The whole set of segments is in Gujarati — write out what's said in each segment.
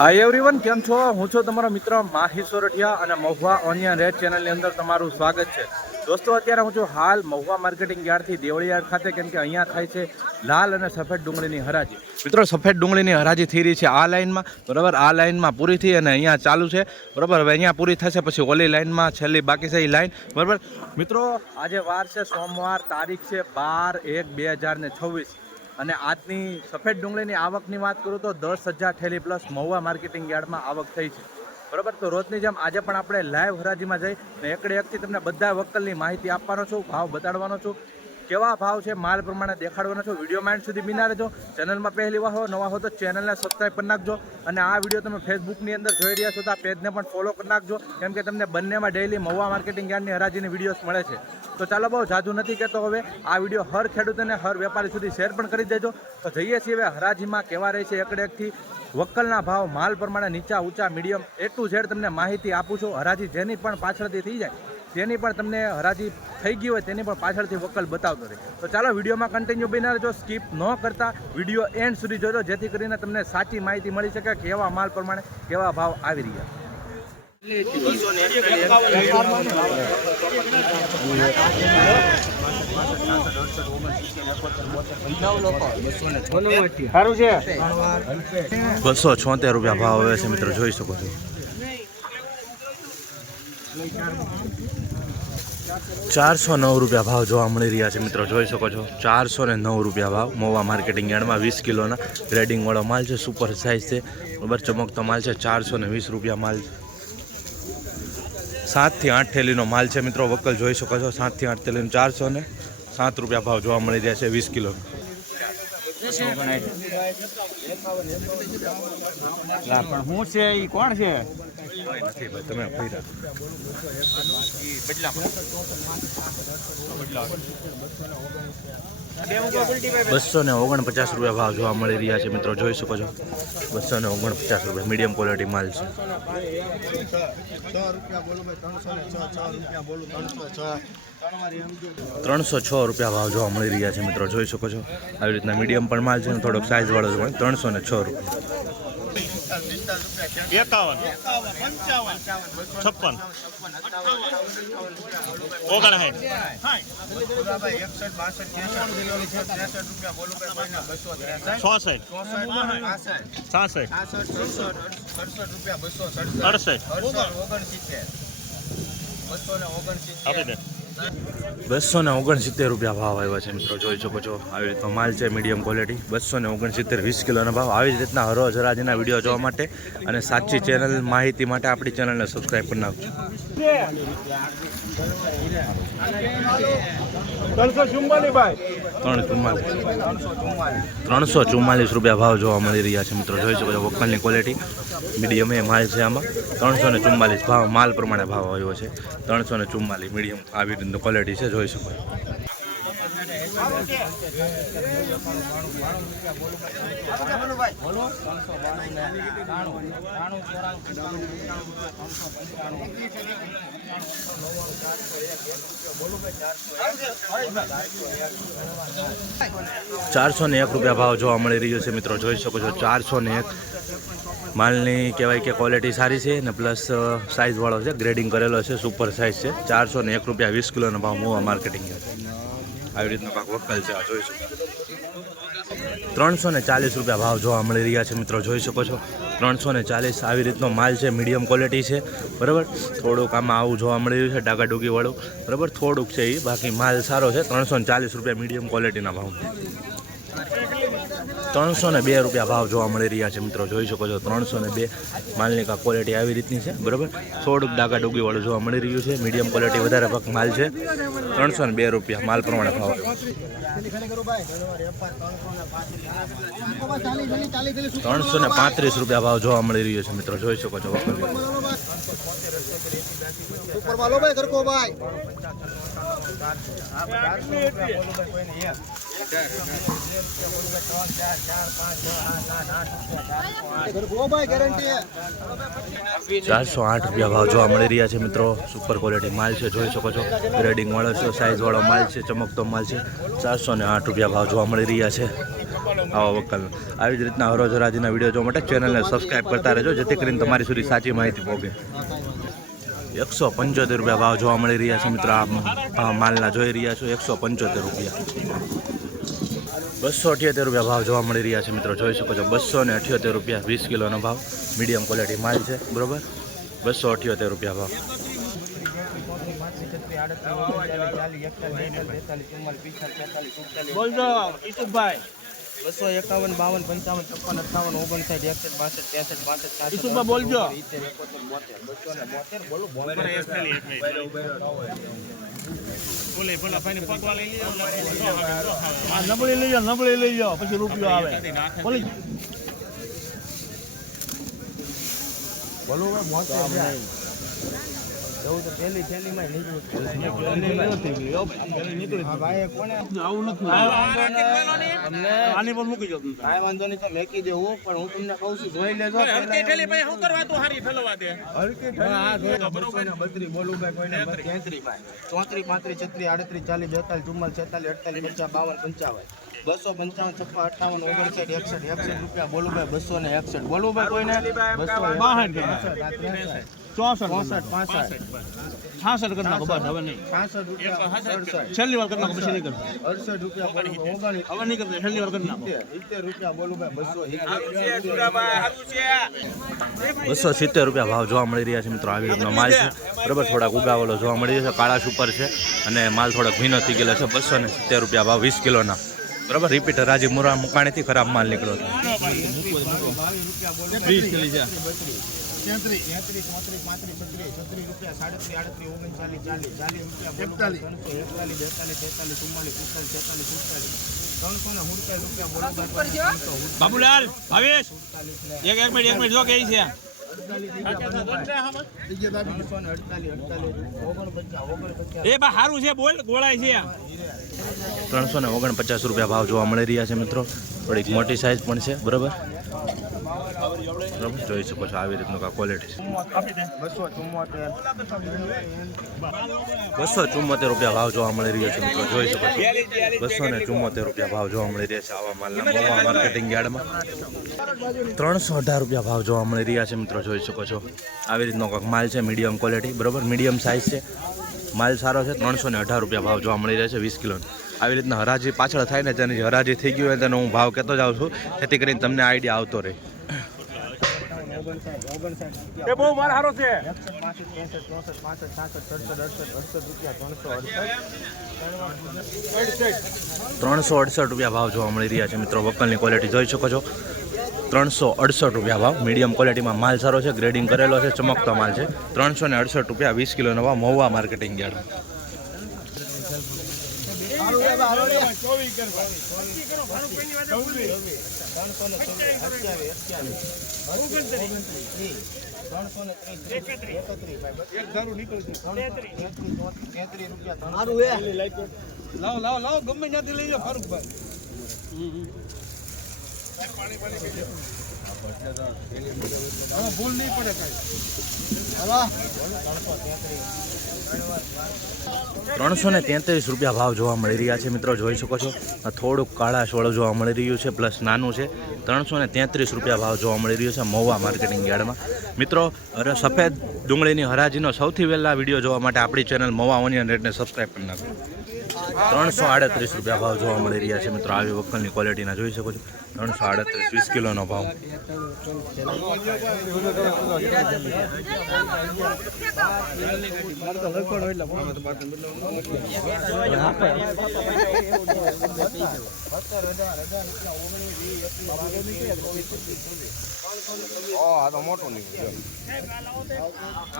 हाय एवरीवन केम छो हूँ छो तमारो मित्र माही सोरठिया અને મહુવા ઓનિયન રેડ ચેનલની અંદર તમારું સ્વાગત છે। દોસ્તો અત્યારે હું છું હાલ મહુવા માર્કેટિંગ યાર્ડથી દેવળિયાર્ડ ખાતે, કેમ કે અહીંયા થાય છે લાલ અને સફેદ ડુંગળીની હરાજી। મિત્રો સફેદ ડુંગળીની હરાજી થઈ રહી છે આ લાઇનમાં, બરાબર। આ લાઇનમાં પૂરી થઈ અને અહીંયા ચાલુ છે, બરાબર। હવે અહીંયા પૂરી થશે પછી ઓલી લાઇનમાં છેલ્લી બાકી છે એ લાઇન, બરાબર। મિત્રો આજે વાર છે સોમવાર, તારીખ છે 12/1/2026 અને આજની સફેદ ડુંગળીની આવકની વાત કરું તો 10,000 થેલી પ્લસ મહુવા માર્કેટિંગ યાર્ડમાં આવક થઈ છે, બરાબર। તો રોજની જેમ આજે પણ આપણે લાઈવ હરાજીમાં જઈ ને એકડે એકથી તમને બધા વકલની માહિતી આપવાનો છું, ભાવ બતાડવાનો છું, કેવા ભાવ છે માલ પ્રમાણે દેખાડવાનો છું। વિડીયોમાં એન્ડ સુધી બિના રહેજો। ચેનલમાં પહેલી વાર હો, નવા હો તો ચેનલને સબસ્ક્રાઈબ કરી નાખજો અને આ વિડીયો તમે ફેસબુકની અંદર જોઈ રહ્યા છો તો આ પેજને પણ ફોલો કરી નાખજો, કેમ કે તમને બંનેમાં ડેઈલી મહુવા માર્કેટિંગ યાર્ડની હરાજીની વિડીયોઝ મળે છે। તો ચાલો બહુ જાજુ નથી કહેતો, હવે આ વિડીયો હર ખેડૂતોને હર વેપારી સુધી શેર પણ કરી દેજો। તો જઈએ છીએ હવે હરાજીમાં કેવા રહે છે એકડે એકથી વકલના ભાવ માલ પ્રમાણે નીચા ઊંચા મીડિયમ A to Z તમને માહિતી આપું છું। હરાજી જેની પણ પાછળથી થઈ જાય, જેની પણ તમને હરાજી થઈ ગઈ હોય તેની પણ પાછળથી વકલ બતાવતો રહે। તો ચાલો વિડીયોમાં કન્ટિન્યુ બન્યા રહેજો, સ્કીપ ન કરતા વિડીયો એન્ડ સુધી જોજો, જેથી કરીને તમને સાચી માહિતી મળી શકે કેવા માલ પ્રમાણે કેવા ભાવ આવી રહ્યા છે। ₹276 ભાવ આવે છે મિત્રો, જોઈ શકો છો। 409 ભાવ જોવા મળી રહ્યા છે મિત્રો, જોઈ શકો છો। 409 ભાવ મહુવા માર્કેટિંગ યાર્ડમાં 20 કિલોના ગ્રેડિંગ વાળો માલ છે, સુપર સાઇઝ છે, બરાબર। ચમકતો માલ છે। ₹420 માલ છે। 7 થી 8 થેલીનો માલ છે મિત્રો, વકલ જોઈ શકો છો। 7 થી 8 થેલીનો ₹407 ભાવ જોવા મળી રહ્યા છે 20 કિલો। હું છે ઈ કોણ છે? તમે ₹249 ભાવ જોવા મળી રહ્યા છે મિત્રો, જોઈ શકો છો। ₹249 મીડિયમ ક્વોલિટી માલ છે। ₹306 ભાવ જોવા મળી રહ્યા છે મિત્રો, જોઈ શકો છો। આવી રીતના મીડિયમ પણ માલ છે, થોડોક સાઇઝ વાળો છે, ₹306। 51 56 59 ₹269 ભાવ આવ્યા છે મિત્રો, જોઈ શકો છો। આવી રીતનો માલ છે મીડિયમ ક્વોલિટી, 269 20 કિલોના ભાવ। આવી જ રીતના હરોજ હરાજીના વિડીયો જોવા માટે અને સાચી ચેનલ માહિતી માટે આપણી ચેનલને સબસ્ક્રાઈબ કરી નાખજો। 344 ભાવ જોવા મળી રહ્યા છે મિત્રો, જોઈ શકો છો। વકલની ક્વોલિટી મીડિયમ એ માલ છે, આમાં 344 ભાવ માલ પ્રમાણે ભાવ આવ્યો છે। 344 મીડિયમ આવી રીતનું ક્વોલિટી છે, જોઈ શકો છો। ₹401 ભાવ જોવા મળી રહ્યો છે મિત્રો, જોઈ શકો છો। 401 માલની કહેવાય કે ક્વોલિટી સારી છે ને પ્લસ સાઇઝ વાળો છે, ગ્રેડિંગ કરેલો છે, સુપર સાઇઝ છે। ₹401 20 કિલોનો ભાવ મહુવા માર્કેટિંગ છે। આવી રીતનો કાંક વકલ છે, આ જોઈ શકો। ₹340 ભાવ જોવા મળી રહ્યા છે મિત્રો, જોઈ શકો છો। 340 આવી રીતનો માલ છે, મીડિયમ ક્વોલિટી છે, બરાબર। થોડુંક આમાં આવું જોવા મળી રહ્યું છે, ડાગાડુગી વાળું, બરાબર। થોડુંક છે એ, બાકી માલ સારો છે। ₹340 મીડિયમ ક્વોલિટીના ભાવ। ₹302 ભાવ જોવા મળી રહ્યા છે મિત્રો, જોઈ શકો છો। 302 માલની કા ક્વોલિટી આવી રીતની છે, બરાબર। થોડુંક ડાગાડુગી વાળું જોવા મળી રહ્યું છે, મીડિયમ ક્વોલિટી વધારે ભાગ માલ છે। ₹302 માલ પ્રમાણે ભાવ। ₹335 ભાવ જોવા મળી રહ્યો છે મિત્રો, જોઈ શકો છો। ₹408 ભાવ જોવા મળી રહ્યા છે મિત્રો। સુપર ક્વોલિટી માલ છે, જોઈ શકો છો। ગ્રેડિંગ વાળો છે, સાઇઝ વાળો માલ છે, ચમકતો માલ છે। ₹408 ભાવ જોવા મળી રહ્યા છે। આવા વકલ. આવી જ રીતના હરોજ હરાજીના વિડીયો જોવા માટે ચેનલને સબસ્ક્રાઈબ કરતા રહેજો, જેથી કરીને તમારી સુધી સાચી માહિતી પહોંચે. 175 રૂપિયા ભાવ જોવા મળી રહ્યા છે મિત્રો. આ માલના જોઈ રહ્યા છો 175 રૂપિયા. 278 રૂપિયા ભાવ જોવા મળી રહ્યા છે મિત્રો. જોઈ શકો છો 278 રૂપિયા 20 કિલોનો ભાવ. મીડિયમ ક્વોલિટી માલ છે બરોબર. 278 રૂપિયા ભાવ. બોલજો ઈસુભાઈ. 251 52 55 56 58 59 61 62 63 65 ઈસુભાઈ બોલજો. બોલે ભલા ભાઈને પગવા લઈ લ્યો. નબળી લઈ જાઓ પછી રૂપિયો આવે. બોલી જવું તો પહેલી થેલીમાં નીકળ્યું. આની પર મૂકી જાવ. કાંઈ વાંધો નહીં, તો મેકી દેવું, પણ હું તમને કહું છું જોઈ લેજો. હલકી ઠેલી ભાઈ શું કરવા તું હારી ઠેલવા દે. હલકી થેલી, હા, જોઈ લો. 232 બોલું ભાઈ, કોઈને 33 ભાઈ. 34 35 36 38 40 42 44 46 48 55 52 55 56 58 59 61 61 રૂપિયા બોલું ભાઈ. 261 બોલું ભાઈ, કોઈને 64 66 કરી નાખો બસ, હવે નહીં. 66 રૂપિયા 68 છેલ્લી વાર કરી નાખો પછી નહીં કરતા. 68 રૂપિયા બોલું ભાઈ. 39 હવે નહીં કરતા, છેલ્લી વાર કરી નાખો. 70 રૂપિયા બોલું ભાઈ. 270 રૂપિયા ભાવ જોવા મળી રહ્યા છે મિત્રો. આવી રીતનો માલ છે બરાબર. થોડાક ઉગાવેલો જોવા મળી રહ્યો છે, કાળા સુપર છે અને માલ થોડોક ભીનો થઈ ગયેલો છે. 270 રૂપિયા ભાવ 20 કિલોના બરાબર. રિપીટર રાજી મુરા મુકાણીથી ખરાબ માલ નીકળ્યો હતો. 20 કિલો છે. 33 33 34 35 36 37 રૂપિયા 37 38 બાબુલાલ ભાવેશ એક મિનિટ જો કે છે. એ બા સારું છે, બોલ ગોળાય છે. 349 રૂપિયા ભાવ જોવા મળી રહ્યા છે મિત્રો. થોડીક મોટી સાઇઝ પણ છે બરાબર. જોઈ શકો છો આવી રીતનું ક્વોલિટી છે. 274 રૂપિયા ભાવ જોવા મળી રહ્યો છે મિત્રો. જોઈ શકો છો 274 રૂપિયા ભાવ જોવા મળી રહ્યા છે આવા માલના મહુવા માર્કેટિંગ યાર્ડમાં. 318 રૂપિયા ભાવ જોવા મળી રહ્યા છે મિત્રો. જોઈ શકો છો આવી રીતનો કંઈક માલ છે, મીડિયમ ક્વોલિટી બરાબર. મીડિયમ સાઇઝ છે, માલ સારો છે. 318 રૂપિયા ભાવ જોવા મળી રહ્યા છે 20 કિલોનો. આવી રીતના હરાજી પાછળ થાય ને, તેની હરાજી થઈ ગયું હોય તેનો હું ભાવ કહેતો જાઉં છું, જેથી કરીને તમને આઈડિયા આવતો રહે. એ બહુ માર હારો છે. 368 રૂપિયા ભાવ જોવા મળી રહ્યા છે મિત્રો. વકલની ક્વોલિટી જોઈ શકો છો. 368 રૂપિયા ભાવ. મીડિયમ ક્વોલિટીમાં માલ સારો છે, ગ્રેડિંગ કરેલો છે, ચમકતો માલ છે. 368 રૂપિયા 20 કિલોનો ભાવ મહુવા માર્કેટિંગ યાર્ડ. 33 ગમે ત્યાંથી લઈ લો ફારૂકભાઈ. ભૂલ નહીં પડે કઈ. 333 રૂપિયા ભાવ જોવા મળી રહ્યા છે મિત્રો. જોઈ શકો છો થોડુંક કાળા સોળ જોવા મળી રહ્યું છે, પ્લસ નાનું છે. 333 રૂપિયા ભાવ જોવા મળી રહ્યું છે મહુવા માર્કેટિંગ યાર્ડમાં મિત્રો. સફેદ ડુંગળીની હરાજીનો સૌથી વહેલા વિડીયો જોવા માટે આપણી ચેનલ મહુવા ઓનિયન રેટને સબસ્ક્રાઈબ કરી નાખો. 338 રૂપિયા ભાવ જોવા મળી રહ્યા છે મિત્રો. આવી વકલની ક્વોલિટીના જોઈ શકો છો. 338 20 કિલોનો ભાવ.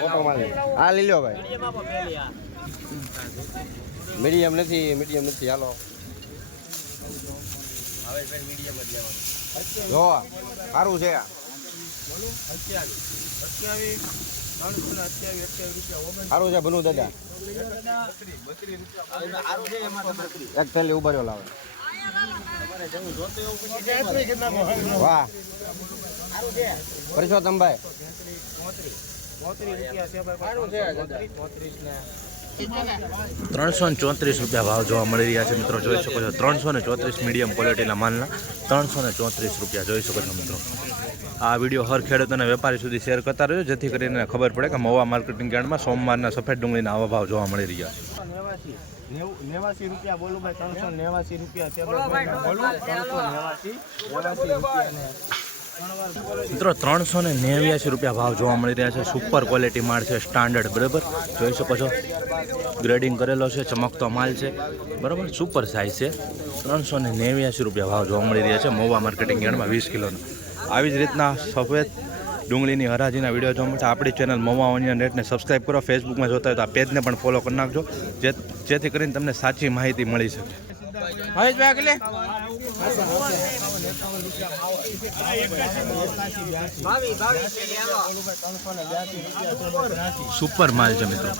મોટો માલ આ લઈ લો ભાઈ. મીડિયમ નથી હાલો. જો સારું છે. સારું છે બનુ દાદા. એક થેલી ઉભા રહ્યો લાવે. વાહ પરસોત્તમભાઈ. 33 રૂપિયા છે ભાઈ. ₹334 ભાવ જોવા મળી રહ્યા છે મિત્રો, જોઈ શકો છો. 334 મીડિયમ ક્વોલિટીના માલના ₹334 જોઈ શકો છો મિત્રો. આ વિડીયો હર ખેડૂત અને વેપારી સુધી શેર કરતા રહેજો, જેથી કરીને ખબર પડે કે મહુવા માર્કેટિંગ યાર્ડમાં સોમવારના સફેદ ડુંગળીના આવા ભાવ જોવા મળી રહ્યા છે. 89 રૂપિયા બોલું ભાઈ, 389 રૂપિયા છે બોલો, 389 મિત્રો ₹389 ભાવ જોવા મળી રહ્યા છે. સુપર ક્વોલિટી માલ છે, સ્ટાન્ડર્ડ, બરાબર જોઈ શકો છો. ગ્રેડિંગ કરેલો છે, ચમકતો માલ છે, બરાબર સુપર સાઇઝ છે. ₹389 ભાવ જોવા મળી રહ્યા છે મહુવા માર્કેટિંગ યાર્ડમાં 20 કિલોનો. આવી જ રીતના સફેદ ડુંગળીની હરાજીના વિડીયો જોવા માટે આપણી ચેનલ મહુવા ઓનિયન રેટને સબસ્ક્રાઈબ કરો. ફેસબુકમાં જોતા હોય તો આ પેજને પણ ફોલો કરી નાખજો, જેથી કરીને તમને સાચી માહિતી મળી શકે. સુપર માલ છે મિત્રો.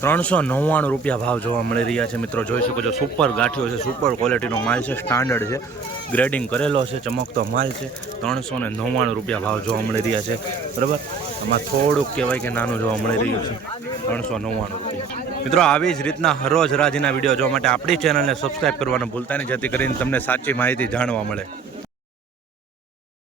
₹399 ભાવ જોવા મળી રહ્યા છે મિત્રો, જોઈ શકો છો. સુપર ગાંઠિયો છે, સુપર ક્વોલિટીનો માલ છે, સ્ટાન્ડર્ડ છે, ગ્રેડિંગ કરેલો છે, ચમકતો માલ છે. ₹399 ભાવ જોવા મળી રહ્યા છે, બરાબર. આમાં થોડુંક કહેવાય કે નાનું જોવા મળી રહ્યું છે. ₹399 મિત્રો. આવી જ રીતના હરોજ રાજીના વિડીયો જોવા માટે આપણી ચેનલને સબસ્ક્રાઈબ કરવાનું ભૂલતા નહીં, જેથી કરીને તમને સાચી માહિતી જાણવા મળે.